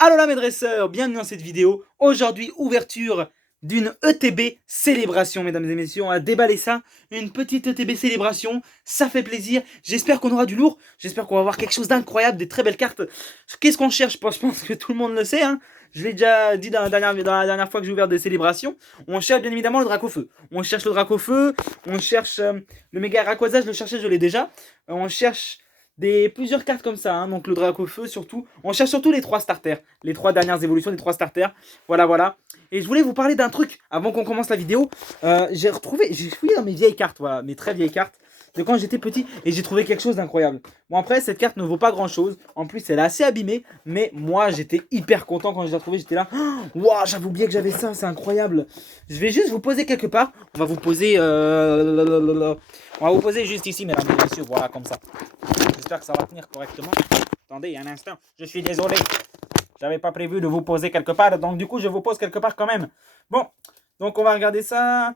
Allô là mes dresseurs, bienvenue dans cette vidéo. Aujourd'hui, ouverture d'une ETB célébration, mesdames et messieurs. On va déballer ça, une petite ETB célébration, ça fait plaisir. J'espère qu'on aura du lourd, j'espère qu'on va avoir quelque chose d'incroyable, des très belles cartes. Qu'est-ce qu'on cherche? Je pense que tout le monde le sait, hein. Je l'ai déjà dit dans la dernière fois que j'ai ouvert des célébrations. On cherche bien évidemment le drac au feu. On cherche le drac au feu, on cherche le méga Rayquaza, je le cherchais, je l'ai déjà. On cherche plusieurs cartes comme ça, hein. Donc le drac au feu surtout. On cherche surtout les 3 starters, les 3 dernières évolutions des 3 starters. Voilà, voilà. Et je voulais vous parler d'un truc avant qu'on commence la vidéo. J'ai fouillé dans mes vieilles cartes, voilà, mes très vieilles cartes de quand j'étais petit et j'ai trouvé quelque chose d'incroyable. Bon, après, cette carte ne vaut pas grand chose. En plus, elle est assez abîmée. Mais moi, j'étais hyper content quand je l'ai trouvée. J'étais là. Waouh, j'avais oublié que j'avais ça. C'est incroyable. Je vais juste vous poser quelque part. On va vous poser. On va vous poser juste ici, mesdames et messieurs. Voilà, comme ça. J'espère que ça va tenir correctement. Attendez un instant. Je suis désolé. J'avais pas prévu de vous poser quelque part. Donc, du coup, je vous pose quelque part quand même. Bon. Donc, on va regarder ça.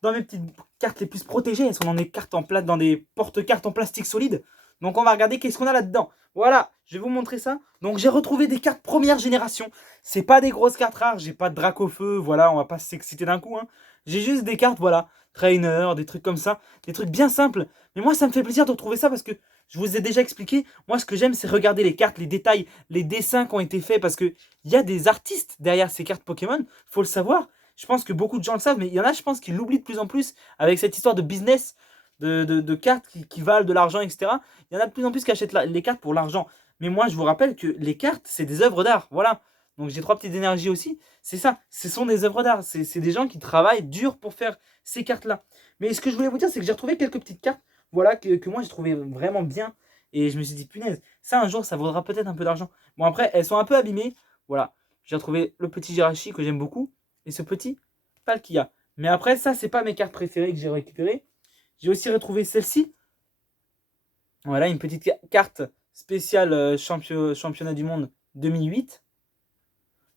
Dans mes petites cartes les plus protégées, elles sont dans des cartes dans des porte-cartes en plastique solide. Donc on va regarder qu'est-ce qu'on a là-dedans. Voilà, je vais vous montrer ça. Donc j'ai retrouvé des cartes première génération. C'est pas des grosses cartes rares, j'ai pas de drac au feu, voilà, on va pas s'exciter d'un coup, hein. J'ai juste des cartes, voilà, trainer, des trucs comme ça, des trucs bien simples. Mais moi ça me fait plaisir de retrouver ça parce que je vous ai déjà expliqué. Moi ce que j'aime c'est regarder les cartes, les détails, les dessins qui ont été faits parce que il y a des artistes derrière ces cartes Pokémon, faut le savoir. Je pense que beaucoup de gens le savent, mais il y en a, je pense, qui l'oublient de plus en plus avec cette histoire de business, de cartes qui valent de l'argent, etc. Il y en a de plus en plus qui achètent les cartes pour l'argent. Mais moi, je vous rappelle que les cartes, c'est des œuvres d'art. Voilà. Donc j'ai 3 petites énergies aussi. C'est ça. Ce sont des œuvres d'art. C'est des gens qui travaillent dur pour faire ces cartes-là. Mais ce que je voulais vous dire, c'est que j'ai retrouvé quelques petites cartes, voilà, que moi j'ai trouvé vraiment bien. Et je me suis dit, punaise, ça un jour, ça vaudra peut-être un peu d'argent. Bon, après, elles sont un peu abîmées. Voilà. J'ai retrouvé le petit Jirachi que j'aime beaucoup et ce petit Palkia. Mais après, ça, c'est pas mes cartes préférées que j'ai récupérées. J'ai aussi retrouvé celle-ci. Voilà, une petite carte spéciale championnat du monde 2008.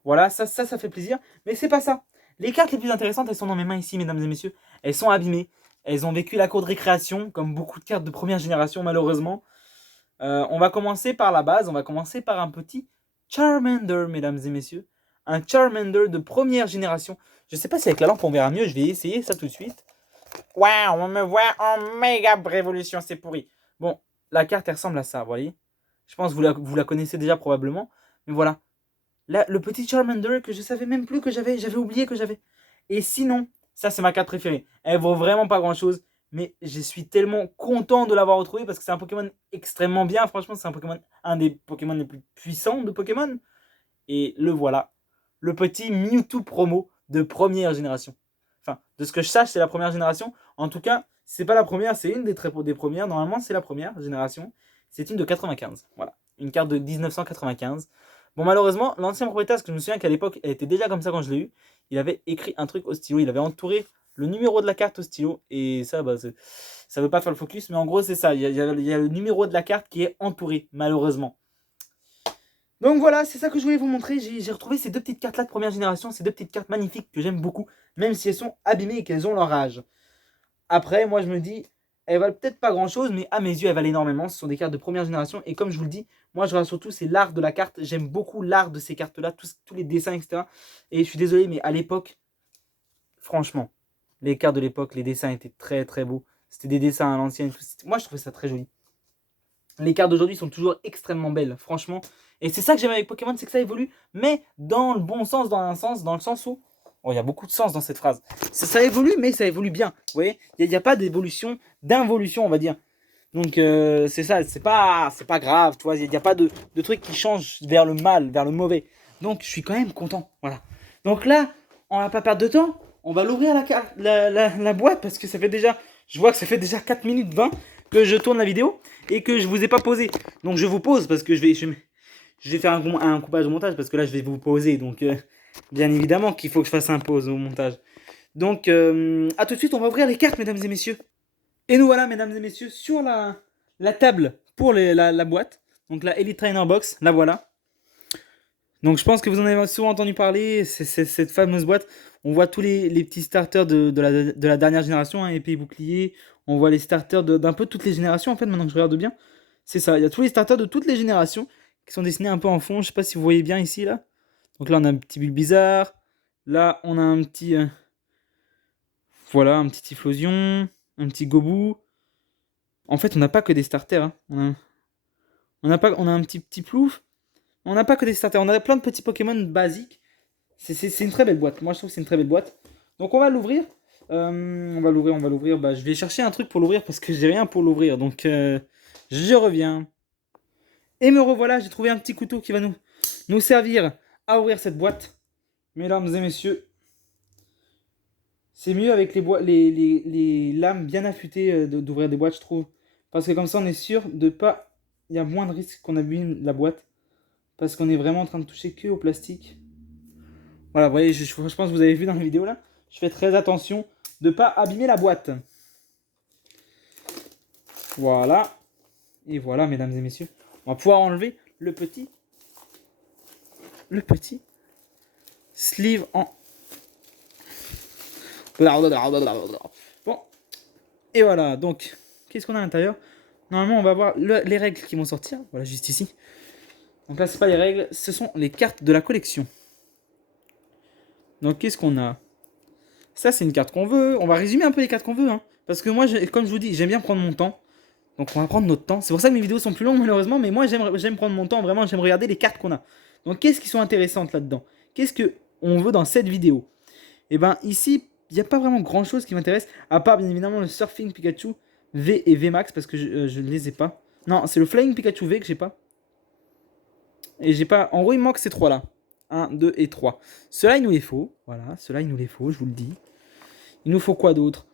Voilà, ça fait plaisir. Mais c'est pas ça. Les cartes les plus intéressantes, elles sont dans mes mains ici, mesdames et messieurs. Elles sont abîmées. Elles ont vécu la cour de récréation, comme beaucoup de cartes de première génération, malheureusement. On va commencer par la base. On va commencer par un petit Charmander, mesdames et messieurs. Un Charmander de première génération. Je sais pas si avec la lampe on verra mieux. Je vais essayer ça tout de suite. Waouh, on me voit en méga révolution, c'est pourri. Bon, la carte elle ressemble à ça, vous voyez. Je pense que vous la connaissez déjà probablement. Mais voilà. Là, le petit Charmander que je savais même plus que j'avais oublié que j'avais. Et sinon, ça c'est ma carte préférée. Elle vaut vraiment pas grand chose. Mais je suis tellement content de l'avoir retrouvé parce que c'est un Pokémon extrêmement bien. Franchement, c'est un des Pokémon les plus puissants de Pokémon. Et le voilà. Le petit Mewtwo promo de première génération. Enfin, de ce que je sache, c'est la première génération. En tout cas, c'est pas la première, c'est une des premières. Normalement, c'est la première génération. C'est une de 95. Voilà. Une carte de 1995. Bon, malheureusement, l'ancien propriétaire, parce que je me souviens qu'à l'époque, elle était déjà comme ça quand je l'ai eu, il avait écrit un truc au stylo. Il avait entouré le numéro de la carte au stylo. Et ça, bah, ça veut pas faire le focus, mais en gros, c'est ça. Il y a le numéro de la carte qui est entouré, malheureusement. Donc voilà, c'est ça que je voulais vous montrer. J'ai retrouvé ces 2 petites cartes là de première génération, ces 2 petites cartes magnifiques que j'aime beaucoup, même si elles sont abîmées et qu'elles ont leur âge. Après, moi je me dis, elles valent peut-être pas grand chose, mais à mes yeux, elles valent énormément. Ce sont des cartes de première génération. Et comme je vous le dis, moi je regarde surtout, c'est l'art de la carte. J'aime beaucoup l'art de ces cartes là, tous les dessins, etc. Et je suis désolé, mais à l'époque, franchement, les cartes de l'époque, les dessins étaient très très beaux. C'était des dessins à l'ancienne. Moi je trouvais ça très joli. Les cartes d'aujourd'hui sont toujours extrêmement belles, franchement. Et c'est ça que j'aime avec Pokémon, c'est que ça évolue, mais dans le bon sens, dans le sens où... Oh, il y a beaucoup de sens dans cette phrase. Ça évolue, mais ça évolue bien. Vous voyez, il n'y a pas d'évolution, d'involution, on va dire. Donc, c'est ça, c'est pas grave, tu vois. Il n'y a pas de truc qui change vers le mal, vers le mauvais. Donc, je suis quand même content. Voilà. Donc là, on va pas perdre de temps. On va l'ouvrir la boîte parce que ça fait déjà... Je vois que ça fait déjà 4 minutes 20 que je tourne la vidéo et que je vous ai pas posé. Donc je vous pose parce que je vais faire un coupage au montage parce que là je vais vous poser. Donc bien évidemment qu'il faut que je fasse un pause au montage. Donc à tout de suite, on va ouvrir les cartes, mesdames et messieurs. Et nous voilà, mesdames et messieurs, sur la table pour la boîte. Donc la Elite Trainer Box, la voilà. Donc je pense que vous en avez souvent entendu parler, c'est cette fameuse boîte. On voit tous les petits starters de la dernière génération, hein, épée et bouclier. On voit les starters d'un peu toutes les générations, en fait, maintenant que je regarde bien. C'est ça, il y a tous les starters de toutes les générations. qui sont dessinés un peu en fond. Je sais pas si vous voyez bien ici, là. Donc là, on a un petit Bulbizarre. Là, on a un petit... voilà, un petit Typhlosion. Un petit Gobu. En fait, on n'a pas que des starters. Hein. On a un petit Plouf. On n'a pas que des starters. On a plein de petits Pokémon basiques. C'est une très belle boîte. Moi, je trouve que c'est une très belle boîte. Donc, on va l'ouvrir. On va l'ouvrir. Bah, je vais chercher un truc pour l'ouvrir parce que j'ai rien pour l'ouvrir. Donc, je reviens. Et me revoilà. J'ai trouvé un petit couteau qui va nous servir à ouvrir cette boîte. Mesdames et messieurs, c'est mieux avec les lames bien affûtées d'ouvrir des boîtes, je trouve. Parce que comme ça, on est sûr de pas... Il y a moins de risques qu'on abîme la boîte. Parce qu'on est vraiment en train de toucher que au plastique. Voilà, vous voyez, je pense que vous avez vu dans la vidéo là. Je fais très attention de ne pas abîmer la boîte. Voilà. Et voilà, mesdames et messieurs. On va pouvoir enlever le petit sleeve en... Bon. Et voilà, donc, qu'est-ce qu'on a à l'intérieur? Normalement, on va voir les règles qui vont sortir. Voilà, juste ici. Donc là, c'est pas les règles, ce sont les cartes de la collection. Donc, qu'est-ce qu'on a? Ça, c'est une carte qu'on veut. On va résumer un peu les cartes qu'on veut. Hein. Parce que moi, comme je vous dis, j'aime bien prendre mon temps. Donc, on va prendre notre temps. C'est pour ça que mes vidéos sont plus longues, malheureusement. Mais moi, j'aime prendre mon temps. Vraiment, j'aime regarder les cartes qu'on a. Donc, qu'est-ce qui sont intéressantes là-dedans? Qu'est-ce qu'on veut dans cette vidéo? Et ben, ici, il n'y a pas vraiment grand-chose qui m'intéresse. À part, bien évidemment, le Surfing Pikachu V et V Max. Parce que je ne les ai pas. Non, c'est le Flying Pikachu V que j'ai pas. Et j'ai pas... En gros, il me manque ces trois-là. 1, 2 et 3. Ceux-là, il nous les faut. Voilà, ceux-là, il nous les faut, je vous le dis. Il nous faut quoi d'autre?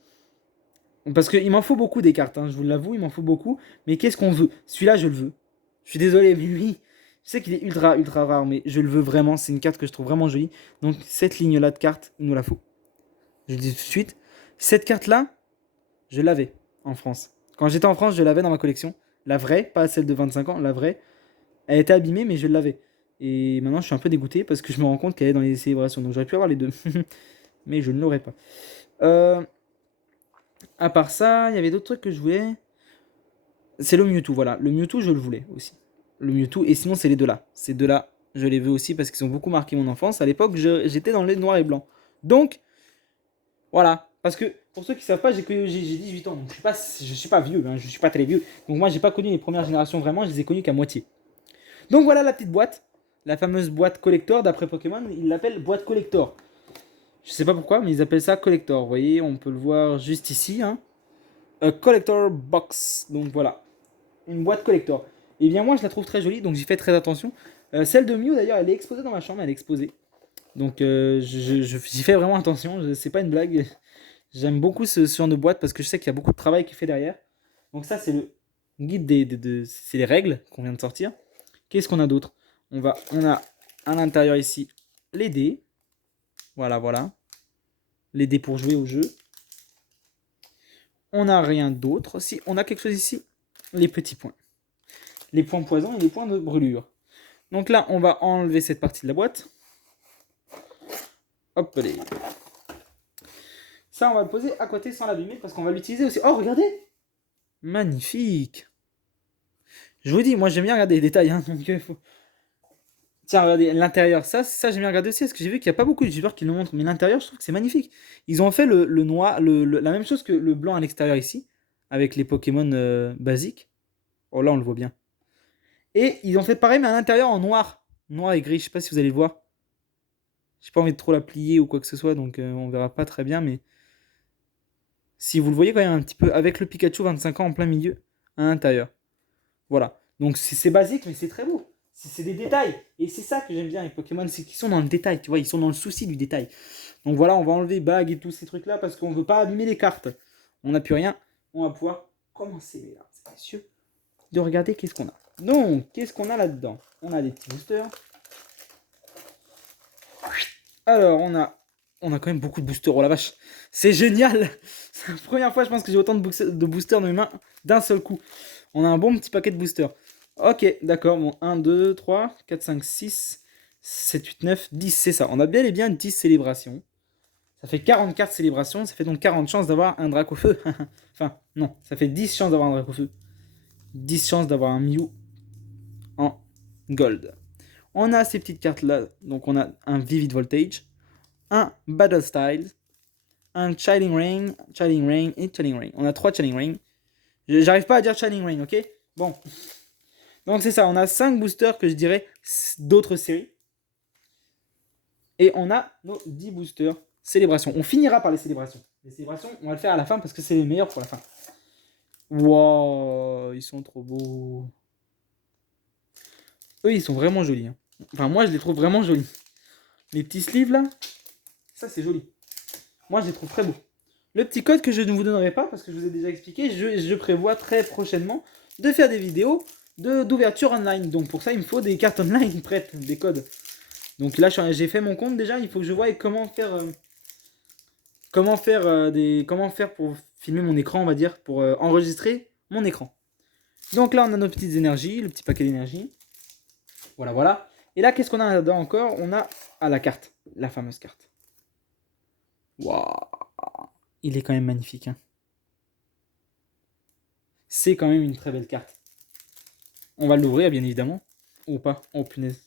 Parce qu'il m'en faut beaucoup des cartes, hein, je vous l'avoue, il m'en faut beaucoup. Mais qu'est-ce qu'on veut? Celui-là, je le veux. Je suis désolé, mais lui, je sais qu'il est ultra rare, mais je le veux vraiment. C'est une carte que je trouve vraiment jolie. Donc, cette ligne-là de cartes, il nous la faut. Je le dis tout de suite. Cette carte-là, je l'avais en France. Quand j'étais en France, je l'avais dans ma collection. La vraie, pas celle de 25 ans, la vraie. Elle était abîmée, mais je l'avais. Et maintenant, je suis un peu dégoûté parce que je me rends compte qu'elle est dans les célébrations. Donc, j'aurais pu avoir les deux. Mais je ne l'aurais pas. À part ça, il y avait d'autres trucs que je voulais. C'est le Mewtwo, voilà. Le Mewtwo, je le voulais aussi. Le Mewtwo, et sinon, c'est les deux-là. Ces deux-là, je les veux aussi parce qu'ils ont beaucoup marqué mon enfance. À l'époque, j'étais dans les noirs et blancs. Donc, voilà. Parce que, pour ceux qui ne savent pas, j'ai 18 ans. Donc, je suis pas vieux, hein, je suis pas très vieux. Donc, moi, j'ai pas connu les premières générations vraiment. Je les ai connues qu'à moitié. Donc, voilà la petite boîte. La fameuse boîte collector. D'après Pokémon, ils l'appellent boîte collector. Je sais pas pourquoi, mais ils appellent ça collector. Vous voyez, on peut le voir juste ici. Hein. A collector box. Donc voilà, une boîte collector. Et bien moi, je la trouve très jolie, donc j'y fais très attention. Celle de Mew, d'ailleurs, elle est exposée dans ma chambre, elle est exposée. Donc j'y fais vraiment attention, c'est pas une blague. J'aime beaucoup ce genre de boîte parce que je sais qu'il y a beaucoup de travail qui est fait derrière. Donc ça, c'est le guide c'est les règles qu'on vient de sortir. Qu'est-ce qu'on a d'autre? On a à l'intérieur ici les dés. Voilà. Les dés pour jouer au jeu. On n'a rien d'autre. Si, on a quelque chose ici. Les petits points. Les points poison et les points de brûlure. Donc là, on va enlever cette partie de la boîte. Hop, allez. Ça, on va le poser à côté sans l'abîmer parce qu'on va l'utiliser aussi. Oh, regardez! Magnifique! Je vous dis, moi, j'aime bien regarder les détails. Hein, donc, tiens, regardez l'intérieur. Ça j'aime bien regarder aussi parce que j'ai vu qu'il n'y a pas beaucoup de youtubeurs qui le montrent. Mais l'intérieur, je trouve que c'est magnifique. Ils ont fait le noir, la même chose que le blanc à l'extérieur ici. Avec les Pokémon basiques. Oh, là, on le voit bien. Et ils ont fait pareil, mais à l'intérieur en noir. Noir et gris. Je sais pas si vous allez le voir. J'ai pas envie de trop la plier ou quoi que ce soit. Donc, on verra pas très bien. Mais si vous le voyez quand même un petit peu. Avec le Pikachu 25 ans en plein milieu. À l'intérieur. Voilà. Donc, c'est basique, mais c'est très beau. C'est des détails. Et c'est ça que j'aime bien avec Pokémon, c'est qu'ils sont dans le détail, tu vois, ils sont dans le souci du détail. Donc voilà, on va enlever bague et tous ces trucs-là parce qu'on ne veut pas abîmer les cartes. On n'a plus rien. On va pouvoir commencer, mesdames et messieurs, de regarder qu'est-ce qu'on a. Donc, qu'est-ce qu'on a là-dedans? On a des petits boosters. Alors, on a quand même beaucoup de boosters, oh la vache. C'est génial. C'est la première fois, je pense, que j'ai autant de boosters dans mes mains d'un seul coup. On a un bon petit paquet de boosters. Ok, d'accord. Bon, 1, 2, 3, 4, 5, 6, 7, 8, 9, 10, c'est ça. On a bel et bien 10 célébrations. Ça fait 44 célébrations. Ça fait donc 40 chances d'avoir un Dracofeu. Enfin, non, ça fait 10 chances d'avoir un Dracofeu. 10 chances d'avoir un Mew en Gold. On a ces petites cartes là, donc on a un Vivid Voltage, un Battle Styles, un Chilling Reign et Chilling Reign. On a 3 Chilling Reign. J'arrive pas à dire Chilling Reign, ok? Bon. Donc c'est ça, on a 5 boosters que je dirais d'autres séries. Et on a nos 10 boosters célébrations. On finira par les célébrations. Les célébrations, on va le faire à la fin parce que c'est les meilleurs pour la fin. Wow, ils sont trop beaux. Eux, ils sont vraiment jolis. Hein. Enfin, moi, je les trouve vraiment jolis. Les petits sleeves là, ça c'est joli. Moi, je les trouve très beaux. Le petit code que je ne vous donnerai pas parce que je vous ai déjà expliqué, je prévois très prochainement de faire des vidéos d'ouverture online. Donc pour ça, il me faut des cartes online prêtes, des codes. Donc là, j'ai fait mon compte déjà. Il faut que je voie comment faire, comment faire pour filmer mon écran, on va dire, pour enregistrer mon écran. Donc là, on a nos petites énergies, le petit paquet d'énergie. Voilà, voilà. Et là, qu'est-ce qu'on a là-dedans encore? On a la carte, la fameuse carte. Waouh, il est quand même magnifique. Hein. C'est quand même une très belle carte. On va l'ouvrir, bien évidemment. Ou pas. Oh, punaise.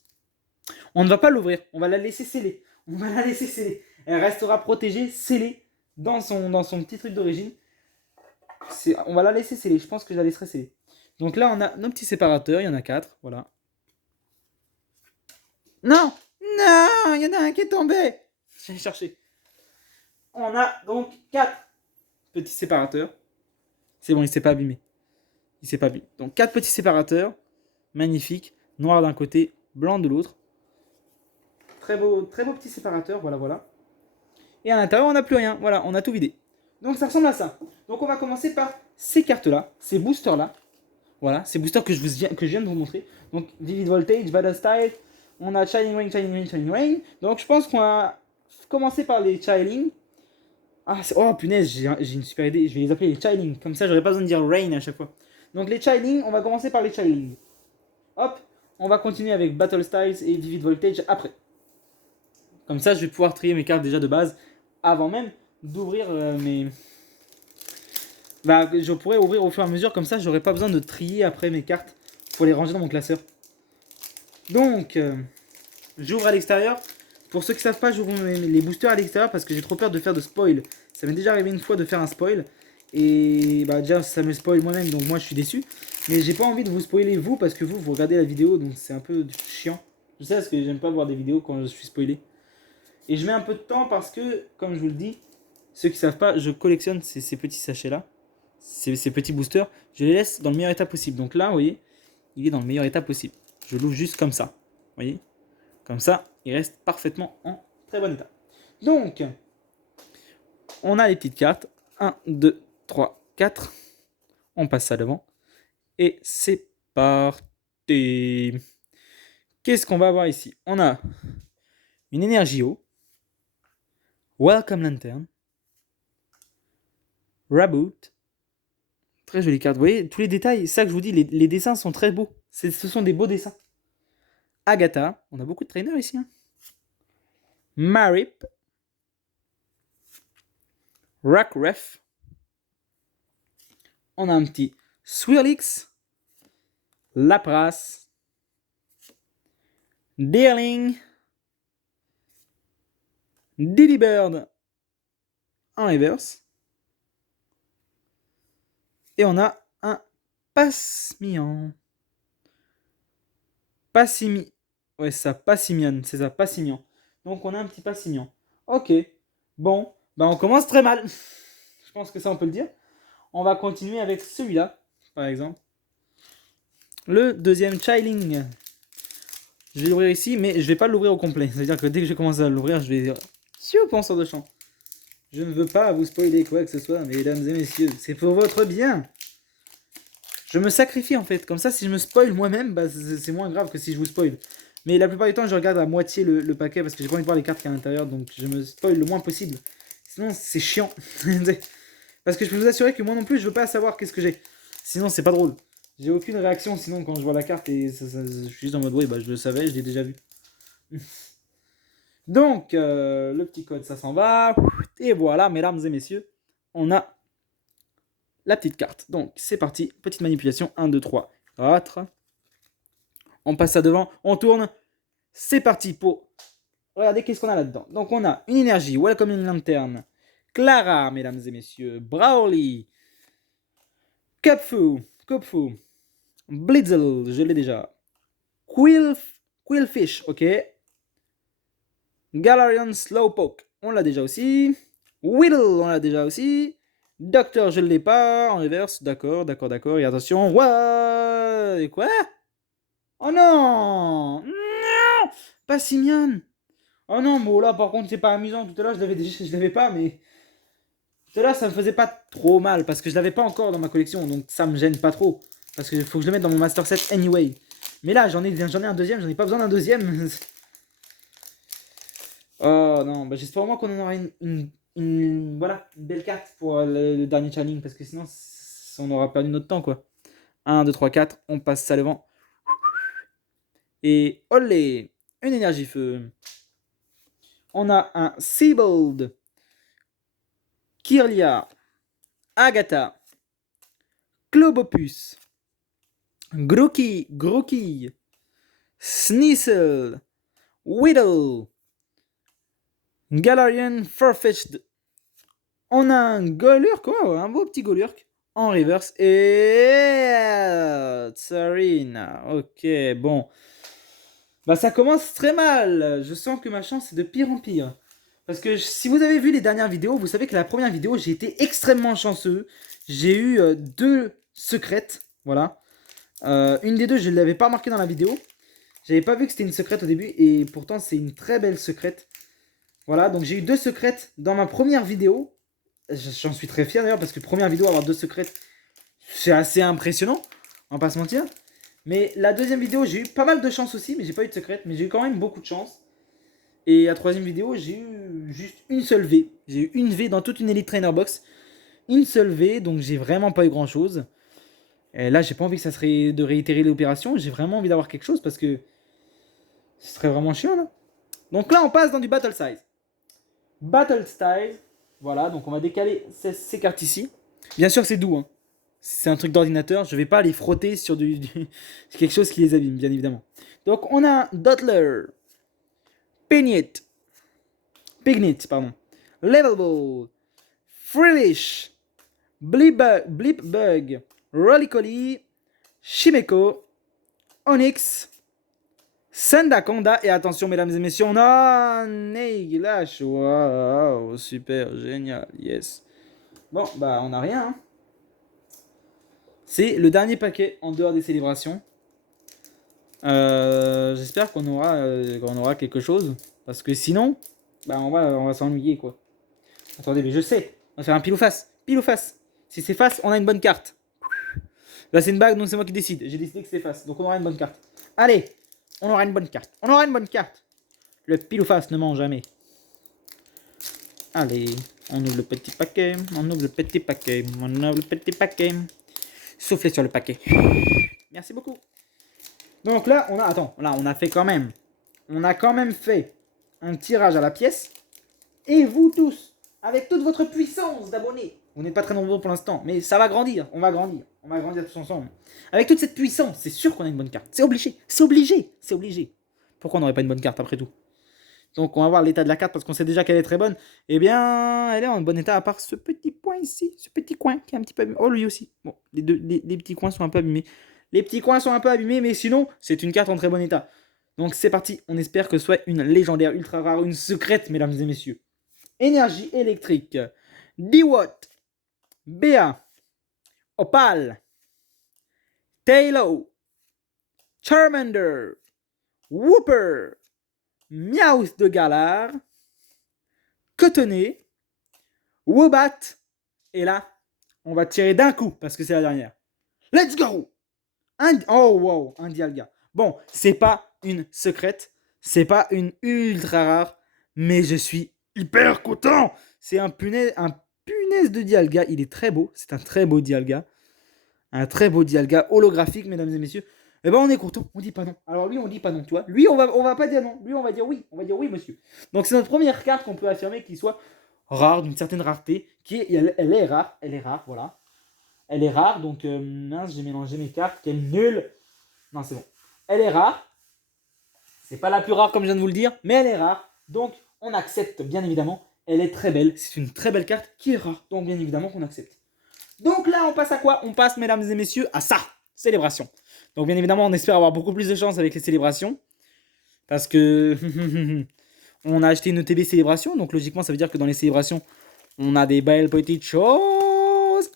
On ne va pas l'ouvrir. On va la laisser scellée. On va la laisser scellée. Elle restera protégée, scellée, dans son petit truc d'origine. On va la laisser scellée. Je pense que je la laisserai scellée. Donc là, on a nos petits séparateurs. Il y en a 4. Voilà. Non! Non! Il y en a un qui est tombé! J'ai cherché. On a donc 4 petits séparateurs. C'est bon, il ne s'est pas abîmé. Il s'est pas abîmé. Donc 4 petits séparateurs. Magnifiques. Noir d'un côté, blanc de l'autre. Très beau petit séparateur. Voilà, voilà. Et à l'intérieur, on n'a plus rien. Voilà, on a tout vidé. Donc ça ressemble à ça. Donc on va commencer par ces cartes-là, ces boosters-là. Voilà, ces boosters que je viens de vous montrer. Donc Vivid Voltage, Battle Style, on a Shining Rain, Shining Rain, Shining Rain. Donc je pense qu'on va commencer par les Chilling. Ah, oh punaise, j'ai une super idée. Je vais les appeler les Chilling. Comme ça, j'aurai pas besoin de dire Rain à chaque fois. Donc les Chilling, on va commencer par les Chilling. Hop, on va continuer avec Battle Styles et Vivid Voltage après. Comme ça, je vais pouvoir trier mes cartes déjà de base avant même d'ouvrir mes... Bah, je pourrais ouvrir au fur et à mesure, comme ça, j'aurais pas besoin de trier après mes cartes pour les ranger dans mon classeur. Donc, j'ouvre à l'extérieur. Pour ceux qui savent pas, j'ouvre les boosters à l'extérieur parce que j'ai trop peur de faire de spoil. Ça m'est déjà arrivé une fois de faire un spoil. Et bah déjà, ça me spoil moi-même, donc moi je suis déçu. Mais j'ai pas envie de vous spoiler vous parce que vous regardez la vidéo, donc c'est un peu chiant. Je sais parce que j'aime pas voir des vidéos quand je suis spoilé. Et je mets un peu de temps parce que, comme je vous le dis, ceux qui savent pas, je collectionne ces petits sachets-là, ces petits boosters. Je les laisse dans le meilleur état possible. Donc là, vous voyez, il est dans le meilleur état possible. Je l'ouvre juste comme ça. Vous voyez? Comme ça, il reste parfaitement en très bon état. Donc, on a les petites cartes. 1, 2, 3, 4. On passe ça devant. Et c'est parti. Qu'est-ce qu'on va avoir ici? On a une énergie eau. Welcome Lantern. Raboot. Très jolie carte. Vous voyez, tous les détails, c'est ça que je vous dis, les dessins sont très beaux. Ce sont des beaux dessins. Agatha. On a beaucoup de trainers ici. Hein. Marip. Rackref. On a un petit Swirlix. Lapras. Deerling. Delibird en reverse. Et on a un Passimian. Passimi. Ouais, c'est ça, Passimian. C'est ça, Passimian. Donc on a un petit Passimian. Ok. Bon, bah on commence très mal. Je pense que ça on peut le dire. On va continuer avec celui-là, par exemple. Le deuxième Chilling. Je vais l'ouvrir ici, mais je vais pas l'ouvrir au complet. C'est-à-dire que dès que je commence à l'ouvrir, je vais dire Siou, penseur de champ. Je ne veux pas vous spoiler quoi que ce soit, mesdames et messieurs. C'est pour votre bien. Je me sacrifie en fait. Comme ça, si je me spoil moi-même, bah, c'est moins grave que si je vous spoil. Mais la plupart du temps, je regarde à moitié le paquet parce que j'ai pas envie de voir les cartes qu'il y a à l'intérieur. Donc je me spoil le moins possible. Sinon, c'est chiant. Parce que je peux vous assurer que moi non plus, je veux pas savoir qu'est-ce que j'ai. Sinon, c'est pas drôle. J'ai aucune réaction sinon quand je vois la carte et je suis juste en mode oui, bah je le savais, je l'ai déjà vu. Donc, le petit code, ça s'en va. Et voilà, mesdames et messieurs, on a la petite carte. Donc, c'est parti. Petite manipulation. 1, 2, 3, 4. On passe ça devant, on tourne. C'est parti pour... Regardez qu'est-ce qu'on a là-dedans. Donc on a une énergie, Welcome in Lantern, Clara, mesdames et messieurs, Brawly, Cupfu, Blitzel, je l'ai déjà. Quillfish, ok. Galarian Slowpoke, on l'a déjà aussi. Whittle, on l'a déjà aussi. Docteur, je ne l'ai pas. En reverse, d'accord. Et attention. Ouais. Quoi? Oh non! Non! Pas Simian! Oh non, bon là par contre c'est pas amusant. Tout à l'heure je l'avais pas, mais tout à l'heure ça me faisait pas trop mal parce que je l'avais pas encore dans ma collection, donc ça me gêne pas trop. Parce que faut que je le mette dans mon Master Set anyway. Mais là j'en ai un deuxième, j'en ai pas besoin d'un deuxième. Oh non, bah j'espère au moins qu'on en aura voilà, une belle carte pour le dernier challenge parce que sinon on aura perdu notre temps quoi. 1, 2, 3, 4, on passe ça devant. Et olé, une énergie feu. On a un Seabold, Kirlia, Agatha, Globopus, Grookey, Sneasel, Whittle, Galarian Farfetch'd. On a un Golurk, oh, un beau petit Golurk en reverse. Et Tsarina. Ok, bon. Bah ça commence très mal. Je sens que ma chance est de pire en pire. Parce que si vous avez vu les dernières vidéos, vous savez que la première vidéo, j'ai été extrêmement chanceux. J'ai eu 2 secrètes. Voilà. Une des deux, je ne l'avais pas marqué dans la vidéo. J'avais pas vu que c'était une secrète au début. Et pourtant, c'est une très belle secrète. Voilà, donc j'ai eu 2 secrètes dans ma première vidéo. J'en suis très fier d'ailleurs parce que première vidéo, avoir 2 secrètes, c'est assez impressionnant. On va pas se mentir. Mais la deuxième vidéo, j'ai eu pas mal de chance aussi. Mais j'ai pas eu de secrète. Mais j'ai eu quand même beaucoup de chance. Et la troisième vidéo, j'ai eu juste une seule V. J'ai eu une V dans toute une Elite Trainer Box. Une seule V, donc j'ai vraiment pas eu grand chose. Et là, j'ai pas envie que ça serait de réitérer l'opération. J'ai vraiment envie d'avoir quelque chose parce que ce serait vraiment chiant là. Donc là, on passe dans du Battle Size. Battle Size, voilà, donc on va décaler ces cartes ici. Bien sûr, c'est doux, hein. C'est un truc d'ordinateur. Je vais pas les frotter sur quelque chose qui les abîme, bien évidemment. Donc on a Dottler, Pignit, pardon. Levelball, Freelish, Blipbug, Rollicoli, Shimeko, Onyx, Sandaconda, et attention mesdames et messieurs, on a Neilash. Waouh, super, génial, yes. Bon, bah on a rien. Hein. C'est le dernier paquet en dehors des célébrations. J'espère qu'on aura quelque chose. Parce que sinon, bah on va s'ennuyer quoi. Attendez, mais je sais. On va faire un pile ou face. Pile ou face. Si c'est face, on a une bonne carte. Là, c'est une bague, donc c'est moi qui décide. J'ai décidé que c'était face. Donc on aura une bonne carte. Allez, on aura une bonne carte. On aura une bonne carte. Le pile ou face ne ment jamais. Allez, on ouvre le petit paquet. On ouvre le petit paquet. On ouvre le petit paquet. Soufflez sur le paquet. Merci beaucoup. Donc là, on a... Attends, là, on a fait quand même... On a quand même fait un tirage à la pièce. Et vous tous, avec toute votre puissance d'abonnés, on n'est pas très nombreux pour l'instant, mais ça va grandir, on va grandir tous ensemble. Avec toute cette puissance, c'est sûr qu'on a une bonne carte. C'est obligé, c'est obligé, c'est obligé. Pourquoi on n'aurait pas une bonne carte après tout? Donc on va voir l'état de la carte parce qu'on sait déjà qu'elle est très bonne. Eh bien, elle est en bon état à part ce petit point ici, ce petit coin qui est un petit peu abîmé. Oh, lui aussi. Bon, les petits coins sont un peu abîmés. Les petits coins sont un peu abîmés, mais sinon, c'est une carte en très bon état. Donc c'est parti, on espère que ce soit une légendaire ultra rare, une secrète, mesdames et messieurs. Énergie électrique, D-Watt, Béa, Opal, Tailo, Charmander, Whooper, Meowth de Galar, Cotonnet, Woobat, et là, on va tirer d'un coup parce que c'est la dernière. Let's go! Oh wow, un Dialga. Bon, c'est pas une secrète, c'est pas une ultra rare, mais je suis hyper content. C'est un punaise de Dialga. Il est très beau, c'est un très beau Dialga. Un très beau Dialga holographique, mesdames et messieurs. Eh ben on est content, on dit pas non. Alors lui on dit pas non, tu vois. Lui on va pas dire non, lui on va dire oui, monsieur. Donc c'est notre première carte qu'on peut affirmer qu'il soit rare, d'une certaine rareté, elle est rare, voilà. Elle est rare, donc mince, j'ai mélangé mes cartes, quelle nulle. Non, c'est bon. Elle est rare. C'est pas la plus rare comme je viens de vous le dire, mais elle est rare. Donc on accepte bien évidemment. Elle est très belle. C'est une très belle carte qui est rare. Donc bien évidemment qu'on accepte. Donc là on passe à quoi? On passe mesdames et messieurs à ça. Célébration. Donc bien évidemment on espère avoir beaucoup plus de chance avec les célébrations. Parce que on a acheté une ETB célébration. Donc logiquement ça veut dire que dans les célébrations on a des belles petites choses.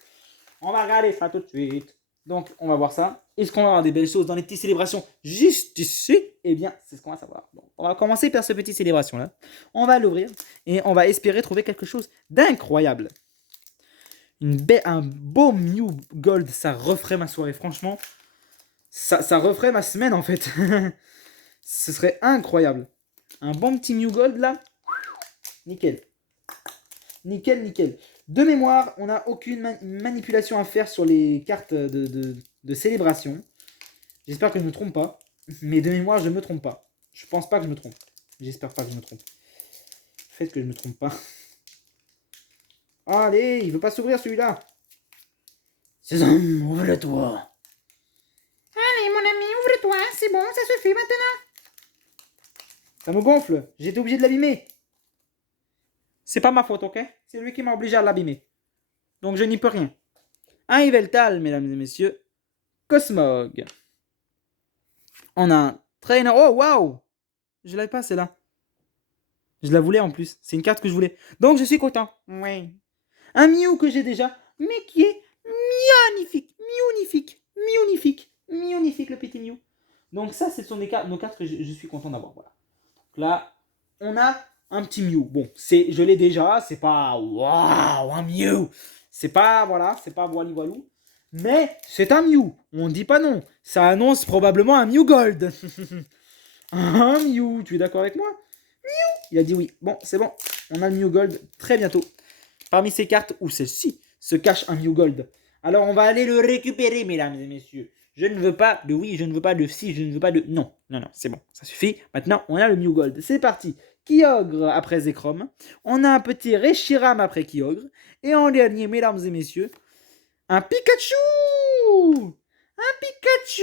On va regarder ça tout de suite. Donc, on va voir ça. Est-ce qu'on va avoir des belles choses dans les petites célébrations juste ici? Eh bien, c'est ce qu'on va savoir. Donc, on va commencer par cette petite célébration-là. On va l'ouvrir et on va espérer trouver quelque chose d'incroyable. Un beau Mew Gold, ça referait ma soirée. Franchement, ça referait ma semaine en fait. Ce serait incroyable. Un bon petit Mew Gold là. Nickel. Nickel, nickel. De mémoire, on n'a aucune manipulation à faire sur les cartes de célébration. J'espère que je ne me trompe pas. Mais de mémoire, je ne me trompe pas. Je pense pas que je me trompe. J'espère pas que je me trompe. Faites que je ne me trompe pas. Allez, il veut pas s'ouvrir celui-là. Sésame, ouvre-le-toi. Allez, mon ami, ouvre-toi, c'est bon, ça suffit maintenant. Ça me gonfle. J'étais obligé de l'abîmer. C'est pas ma faute, ok? C'est lui qui m'a obligé à l'abîmer. Donc je n'y peux rien. Un Yveltal, mesdames et messieurs. Cosmog. On a un trainer. Oh, waouh! Je l'avais pas, celle-là. Je la voulais en plus. C'est une carte que je voulais. Donc je suis content. Oui. Un Mew que j'ai déjà, mais qui est magnifique. Mionifique. Mionifique. Mionifique, le petit Mew. Donc ça, ce sont nos cartes que je suis content d'avoir. Voilà. Donc là, on a un petit Mew. Bon, je l'ai déjà. C'est pas waouh, un Mew. C'est pas, voilà, c'est pas voilou voilou. Mais c'est un Mew. On dit pas non. Ça annonce probablement un Mew Gold. Un Mew. Tu es d'accord avec moi? Mew. Il a dit oui. Bon, c'est bon. On a le Mew Gold très bientôt. Parmi ces cartes, ou celle-ci, se cache un Mew Gold. Alors on va aller le récupérer, mesdames et messieurs. Je ne veux pas de oui, je ne veux pas de si, je ne veux pas de non. Non, non, c'est bon, ça suffit. Maintenant, on a le Mew Gold. C'est parti. Kyogre après Zekrom. On a un petit Reshiram après Kyogre. Et en dernier, mesdames et messieurs, un Pikachu. Un Pikachu.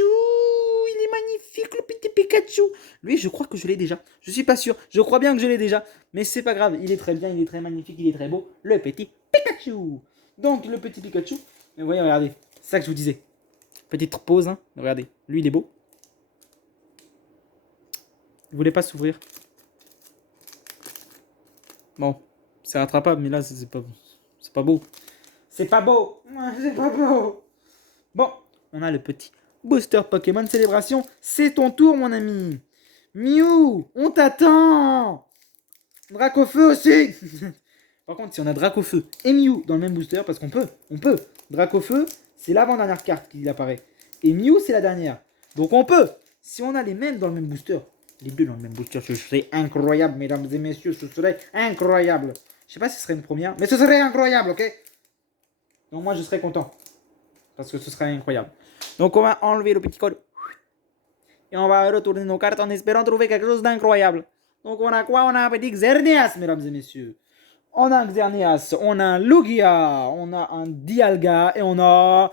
Il est magnifique, le petit Pikachu. Lui, je crois que je l'ai déjà. Je suis pas sûr. Je crois bien que je l'ai déjà. Mais c'est pas grave. Il est très bien, il est très magnifique, il est très beau. Le petit Pikachu. Donc, le petit Pikachu. Mais voyez, regardez. C'est ça que je vous disais. Petite pause. Hein. Regardez. Lui, il est beau. Il voulait pas s'ouvrir. Bon. C'est rattrapable, mais là, c'est pas beau. C'est pas beau. C'est pas beau. Bon. On a le petit Booster Pokémon Célébration. C'est ton tour, mon ami. Mew, on t'attend. Dracofeu aussi. Par contre, si on a Dracofeu et Mew dans le même booster, parce qu'on peut. Dracofeu, c'est l'avant-dernière carte qui apparaît. Et Mew, c'est la dernière. Donc on peut. Si on a les mêmes dans le même booster, les deux dans le même booster, ce serait incroyable, mesdames et messieurs. Ce serait incroyable. Je sais pas si ce serait une première, mais ce serait incroyable, ok? Donc moi, je serais content. Parce que ce serait incroyable. Donc on va enlever le petit code. Et on va retourner nos cartes en espérant trouver quelque chose d'incroyable. Donc on a quoi? On a un petit Xerneas, mesdames et messieurs. On a un Xerneas, on a un Lugia, on a un Dialga et on a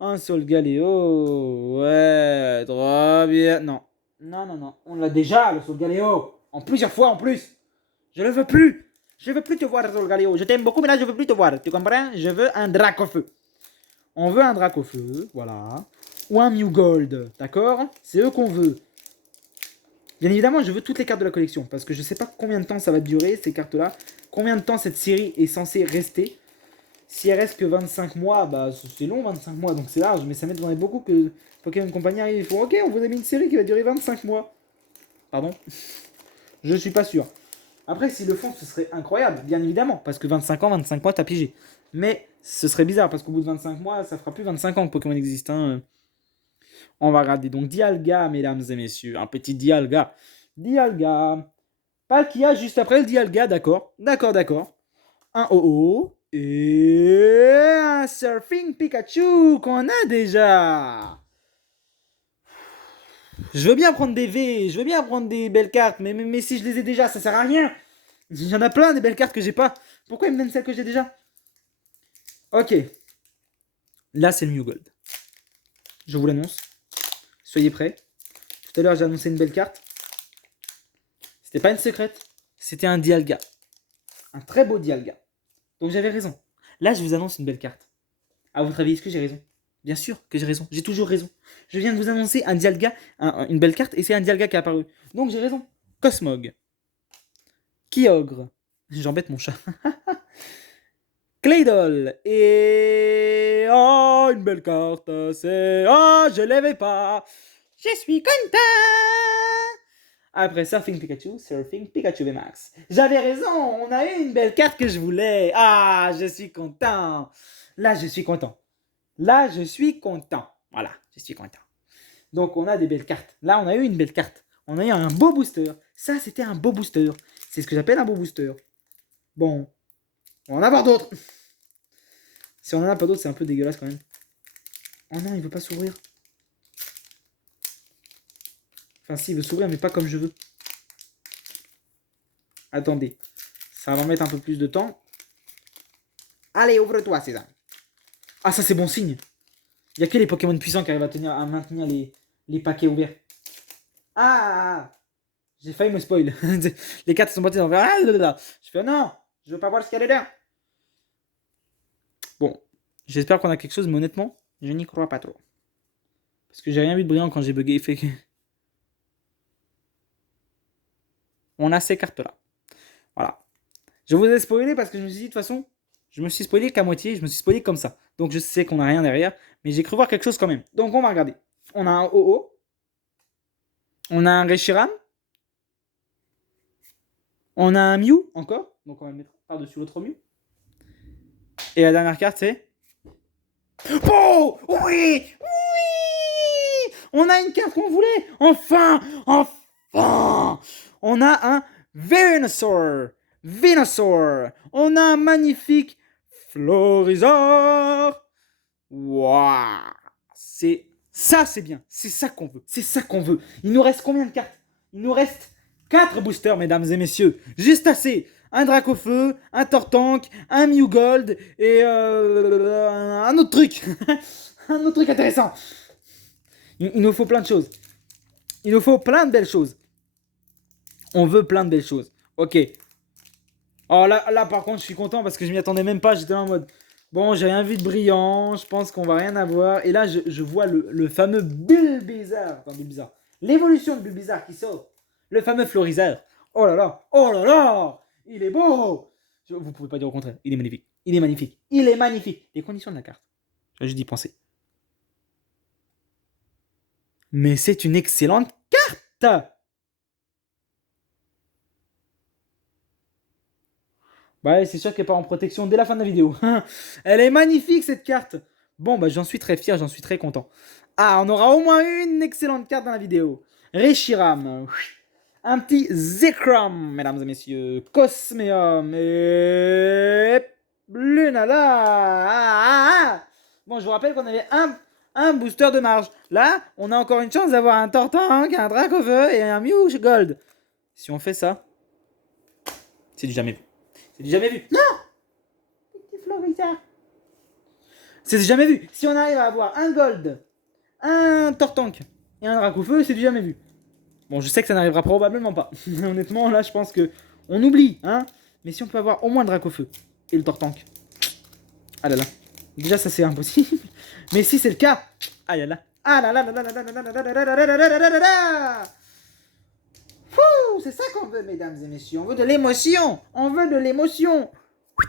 un Solgaleo. Ouais, trop bien. Non, non, non, non. On l'a déjà, le Solgaleo. En plusieurs fois en plus. Je le veux plus. Je veux plus te voir, Solgaleo. Je t'aime beaucoup, mais là, je veux plus te voir. Tu comprends? Je veux un Dracofeu. On veut un Dracofeu, voilà. Ou un Mew Gold, d'accord? C'est eux qu'on veut. Bien évidemment, je veux toutes les cartes de la collection, parce que je sais pas combien de temps ça va durer, ces cartes-là. Combien de temps cette série est censée rester. Si elle reste que 25 mois, bah c'est long 25 mois, donc c'est large, mais ça m'étonnerait beaucoup que Pokémon Company arrive et font ok, on vous a mis une série qui va durer 25 mois. Pardon? Je suis pas sûr. Après, s'ils le font, ce serait incroyable, bien évidemment, parce que 25 ans, 25 mois, t'as pigé. Mais ce serait bizarre, parce qu'au bout de 25 mois, ça fera plus 25 ans que Pokémon existe. Hein. On va regarder donc Dialga, mesdames et messieurs. Un petit Dialga. Dialga. Palkia juste après le Dialga, d'accord. D'accord. Un OO. Et un Surfing Pikachu qu'on a déjà. Je veux bien prendre des V, je veux bien prendre des belles cartes, mais si je les ai déjà, ça sert à rien. Il y en a plein des belles cartes que j'ai pas. Pourquoi ils me donnent celles que j'ai déjà? Ok. Là, c'est le Mew Gold. Je vous l'annonce. Soyez prêts. tout à l'heure, j'ai annoncé une belle carte. C'était pas une secrète, c'était un Dialga. Un très beau Dialga. Donc j'avais raison. Là, je vous annonce une belle carte. À votre avis, est-ce que j'ai raison? Bien sûr que j'ai raison. J'ai toujours raison. Je viens de vous annoncer un Dialga, une belle carte, et c'est un Dialga qui est apparu. Donc j'ai raison. Cosmog. Kyogre. J'embête mon chat. Claydol. Et... Oh, une belle carte. C'est... Oh, je l'avais pas. Je suis content. Après Surfing Pikachu VMAX. J'avais raison, on a eu une belle carte que je voulais. Ah, je suis content. Là, je suis content. Là, je suis content. Voilà, je suis content. Donc, on a des belles cartes. Là, on a eu une belle carte. On a eu un beau booster. Ça, c'était un beau booster. C'est ce que j'appelle un beau booster. Bon, on va en avoir d'autres. Si on en a pas d'autres, c'est un peu dégueulasse quand même. Oh non, il veut pas s'ouvrir. Enfin, si, il veut s'ouvrir, mais pas comme je veux. Attendez. Ça va mettre un peu plus de temps. Allez, ouvre-toi, César. Ah, ça, c'est bon signe. Il n'y a que les Pokémon puissants qui arrivent à maintenir les paquets ouverts. Ah, j'ai failli me spoil. Les cartes sont parties dans le... Je fais non, je veux pas voir ce qu'il y a dedans. Bon, j'espère qu'on a quelque chose, mais honnêtement, je n'y crois pas trop. Parce que j'ai rien vu de brillant quand j'ai bugué. Fait que... On a ces cartes-là. Voilà. Je vous ai spoilé parce que je me suis dit, de toute façon, je me suis spoilé qu'à moitié, je me suis spoilé comme ça. Donc je sais qu'on n'a rien derrière, mais j'ai cru voir quelque chose quand même. Donc on va regarder. On a un OO. On a un Reshiram. On a un Mew encore. Donc on va le mettre par-dessus l'autre Mew. Et la dernière carte, c'est... Oh oui. Oui. On a une carte qu'on voulait. Enfin. Enfin. On a un Venusaur. On a un magnifique Florizard. Waouh. C'est... Ça, c'est bien. C'est ça qu'on veut. C'est ça qu'on veut. Il nous reste combien de cartes? Il nous reste 4 boosters, mesdames et messieurs. Juste assez. Un Dracofeu, un Tortank, un Mew Gold et un autre truc. Un autre truc intéressant. Il nous faut plein de choses. Il nous faut plein de belles choses. On veut plein de belles choses. Ok. Oh là par contre, je suis content parce que je m'y attendais même pas. J'étais en mode... Bon, j'ai rien vu de brillant. Je pense qu'on va rien avoir. Et là, je vois le fameux Bulbizarre. Enfin, Bulbizarre. L'évolution de Bulbizarre qui sort. Le fameux Florizard. Oh là là. Oh là là. Il est beau. Vous pouvez pas dire au contraire. Il est magnifique. Il est magnifique. Il est magnifique. Les conditions de la carte. J'ai juste d'y penser. Mais c'est une excellente carte. Bah c'est sûr qu'elle part en protection dès la fin de la vidéo. Elle est magnifique cette carte. Bon bah j'en suis très fier, j'en suis très content. Ah, on aura au moins une excellente carte dans la vidéo. Reshiram. Un petit Zekrom, mesdames et messieurs. Cosmeum et... Lunala. Bon, je vous rappelle qu'on avait un booster de marge. Là, on a encore une chance d'avoir un Tortank, un Dracofeu et un Mew Gold. Si on fait ça, c'est du jamais vu. C'est du jamais vu. Non. Petit Florizard. C'est du jamais vu. Si on arrive à avoir un Gold, un Tortank et un Dracofeu, c'est du jamais vu. Bon, je sais que ça n'arrivera probablement pas. Honnêtement, là, je pense que on oublie, hein. Mais si on peut avoir au moins le Dracofeu et le Tortank. Ah là là. Déjà, ça c'est impossible. Mais si c'est le cas, ah là là. Ah là là là là là là là là là là là. Fouh, c'est ça qu'on veut, mesdames et messieurs. On veut de l'émotion. On veut de l'émotion.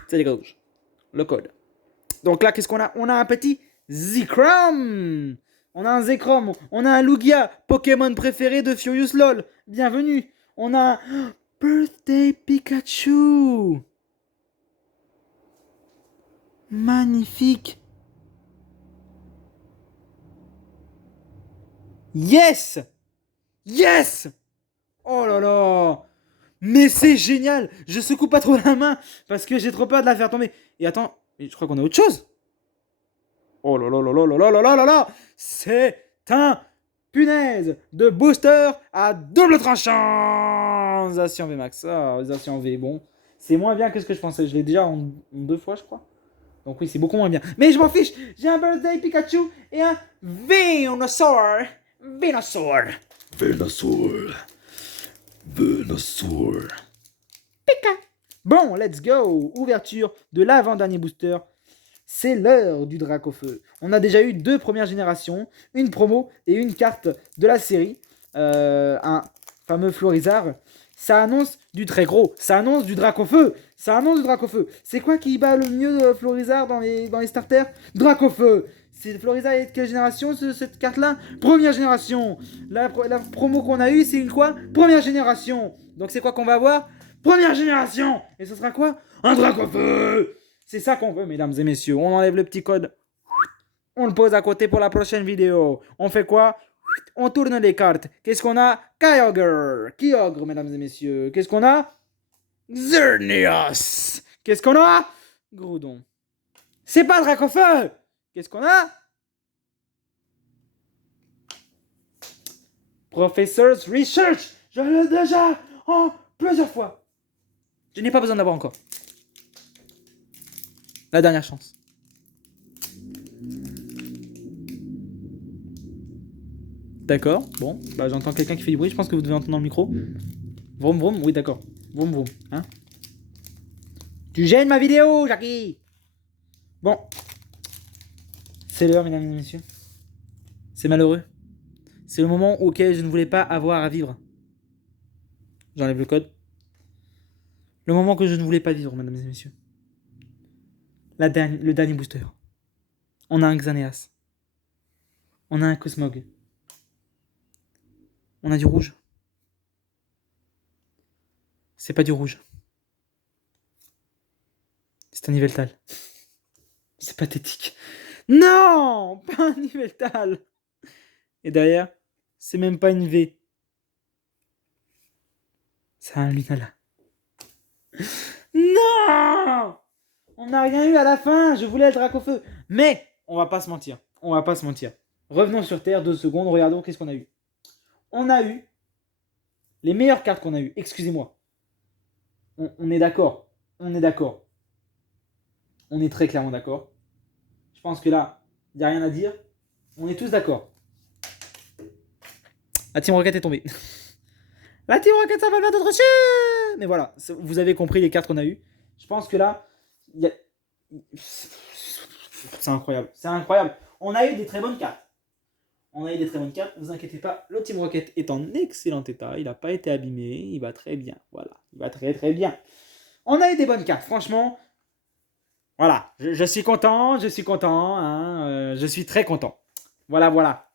C'est les gauches. Le code. Donc là, qu'est-ce qu'on a? On a un petit Zekrom. On a un Zekrom. On a un Lugia, Pokémon préféré de Furious LOL. Bienvenue. On a un Birthday Pikachu. Magnifique. Yes. Yes. Oh là là. Mais c'est génial. Je secoue pas trop la main parce que j'ai trop peur de la faire tomber. Et attends, je crois qu'on a autre chose. Oh là là là là là là là là là. C'est un punaise de booster à double tranchant. Zacian VMAX. Ah, Zacian V, bon. C'est moins bien que ce que je pensais. Je l'ai déjà en 2 fois, je crois. Donc oui, c'est beaucoup moins bien. Mais je m'en fiche. J'ai un Birthday Pikachu et un Venusaur. Venusaur. Venusaur. Pika. Bon, let's go. Ouverture de l'avant-dernier booster. C'est l'heure du Dracofeu. On a déjà eu 2 premières générations, une promo et une carte de la série. Un fameux Florizard. Ça annonce du très gros. Ça annonce du Dracofeu. Ça annonce du Dracofeu. C'est quoi qui bat le mieux Florizard dans les starters? Dracofeu. C'est Florizard est de quelle génération cette carte-là? Première génération. La promo qu'on a eue, c'est une quoi? Première génération. Donc c'est quoi qu'on va avoir? Première génération. Et ce sera quoi? Un Dracofeu. C'est ça qu'on veut, mesdames et messieurs. On enlève le petit code. On le pose à côté pour la prochaine vidéo. On fait quoi? On tourne les cartes. Qu'est-ce qu'on a? Kyogre, mesdames et messieurs. Qu'est-ce qu'on a? Xerneas. Qu'est-ce qu'on a? Groudon. C'est pas Dracofeu. Qu'est-ce qu'on a? Professor's Research. Je l'ai déjà en plusieurs fois. Je n'ai pas besoin d'avoir encore. La dernière chance. D'accord, bon, bah j'entends quelqu'un qui fait du bruit, je pense que vous devez entendre dans le micro. Vroom vroom, oui d'accord. Vroom vroom, hein. Tu gênes ma vidéo, Jackie. Bon. C'est l'heure, mesdames et messieurs. C'est malheureux. C'est le moment auquel je ne voulais pas avoir à vivre. J'enlève le code. Le moment que je ne voulais pas vivre, mesdames et messieurs. Le dernier booster. On a un Xerneas. On a un Cosmog. On a du rouge. C'est pas du rouge. C'est un Yveltal. C'est pathétique. Non, pas un Yveltal. Et derrière, c'est même pas une V. C'est un Lunala. Non, on n'a rien eu à la fin. Je voulais le Dracofeu. Mais, on va pas se mentir. On va pas se mentir. Revenons sur Terre 2 secondes. Regardons qu'est-ce qu'on a eu. On a eu les meilleures cartes qu'on a eues. Excusez-moi. On est d'accord. On est d'accord. On est très clairement d'accord. Je pense que là, il n'y a rien à dire. On est tous d'accord. La Team Rocket est tombée. La Team Rocket, ça va le mettre d'autres cieux. Mais voilà, vous avez compris les cartes qu'on a eues. Je pense que là, y a... c'est incroyable. C'est incroyable. On a eu des très bonnes cartes. On a eu des très bonnes cartes, ne vous inquiétez pas, le Team Rocket est en excellent état, il n'a pas été abîmé, il va très bien, voilà, il va très très bien. On a eu des bonnes cartes, franchement, voilà, je suis content, hein, je suis très content. Voilà, voilà.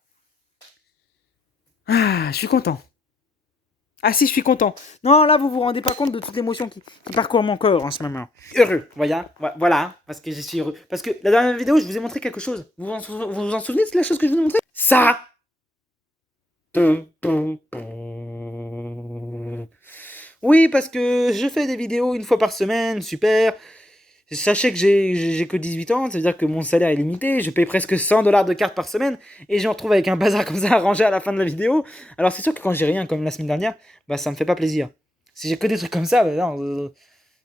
Ah, je suis content. Ah si, je suis content. Non, là, vous vous rendez pas compte de toute l'émotion qui parcourt mon corps en ce moment. Heureux, voilà, parce que je suis heureux. Parce que la dernière vidéo, je vous ai montré quelque chose. Vous vous en souvenez de la chose que je vous ai montré? Ça. Oui, parce que je fais des vidéos une fois par semaine, super. Sachez que j'ai que 18 ans, ça veut dire que mon salaire est limité, je paye presque $100 de cartes par semaine, et je me retrouve avec un bazar comme ça à ranger à la fin de la vidéo. Alors c'est sûr que quand j'ai rien comme la semaine dernière, bah ça me fait pas plaisir. Si j'ai que des trucs comme ça, bah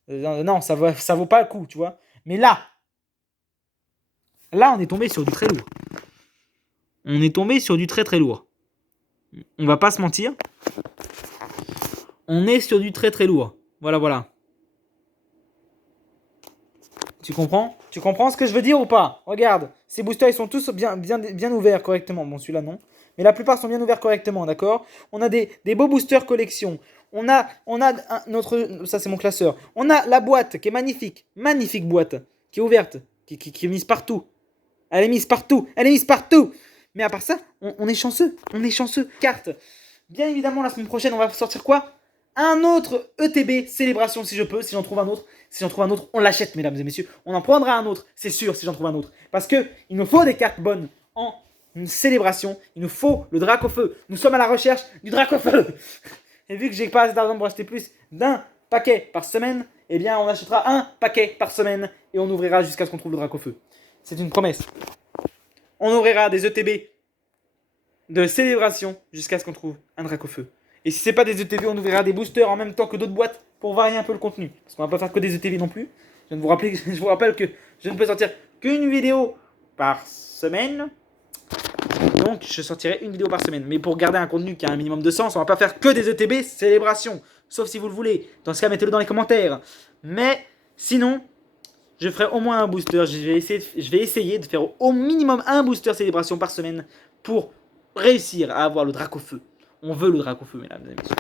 non, ça vaut pas le coup, tu vois. Mais là, on est tombé sur du très lourd. On est tombé sur du très très lourd. On va pas se mentir. On est sur du très très lourd. Voilà, voilà. Tu comprends? Tu comprends ce que je veux dire ou pas? Regarde, ces boosters ils sont tous bien ouverts correctement. Bon, celui-là non. Mais la plupart sont bien ouverts correctement, d'accord? On a des beaux boosters collection. On a notre... Ça c'est mon classeur. On a la boîte qui est magnifique. Magnifique boîte. Qui est ouverte. Qui est mise partout. Elle est mise partout. Elle est mise partout. Mais à part ça, on est chanceux. On est chanceux. Carte. Bien évidemment, la semaine prochaine, on va sortir quoi? Un autre ETB célébration si je peux, si j'en trouve un autre. Si j'en trouve un autre, on l'achète, mesdames et messieurs. On en prendra un autre, c'est sûr, si j'en trouve un autre. Parce que il nous faut des cartes bonnes en célébration. Il nous faut le Dracofeu. Nous sommes à la recherche du Dracofeu. Et vu que j'ai pas assez d'argent pour acheter plus d'un paquet par semaine, eh bien on achètera un paquet par semaine et on ouvrira jusqu'à ce qu'on trouve le Dracofeu. C'est une promesse. On ouvrira des ETB de célébration jusqu'à ce qu'on trouve un Dracofeu. Et si c'est pas des ETV, on ouvrira des boosters en même temps que d'autres boîtes pour varier un peu le contenu. Parce qu'on va pas faire que des ETV non plus. Je vous rappelle que je ne peux sortir qu'une vidéo par semaine. donc je sortirai une vidéo par semaine. Mais pour garder un contenu qui a un minimum de sens, on va pas faire que des ETB célébrations. Sauf si vous le voulez. Dans ce cas, mettez-le dans les commentaires. Mais sinon, je ferai au moins un booster. Je vais essayer de faire au minimum un booster célébration par semaine pour réussir à avoir le drac au feu. On veut le drac au feu, mesdames et messieurs.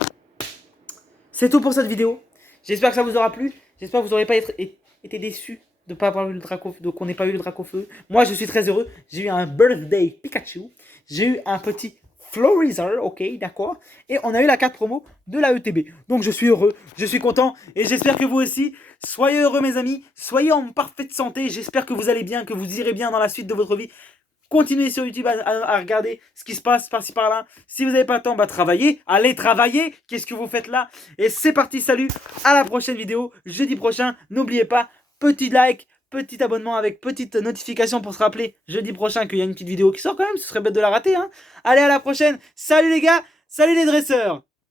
C'est tout pour cette vidéo. J'espère que ça vous aura plu. J'espère que vous n'aurez pas été déçus de pas avoir eu le drac au feu, qu'on n'ait pas eu le drac au feu. Moi, je suis très heureux. J'ai eu un birthday Pikachu. J'ai eu un petit Florizer, ok, d'accord. Et on a eu la carte promo de la ETB. Donc je suis heureux, je suis content. Et j'espère que vous aussi. Soyez heureux, mes amis. Soyez en parfaite santé. J'espère que vous allez bien, que vous irez bien dans la suite de votre vie. Continuez sur YouTube à regarder ce qui se passe par-ci par-là. Si vous n'avez pas le temps, bah travaillez. Allez travailler. Qu'est-ce que vous faites là? Et c'est parti, salut. À la prochaine vidéo, jeudi prochain. N'oubliez pas, petit like, petit abonnement avec petite notification pour se rappeler jeudi prochain qu'il y a une petite vidéo qui sort quand même. Ce serait bête de la rater. Hein. Allez, à la prochaine. Salut les gars. Salut les dresseurs.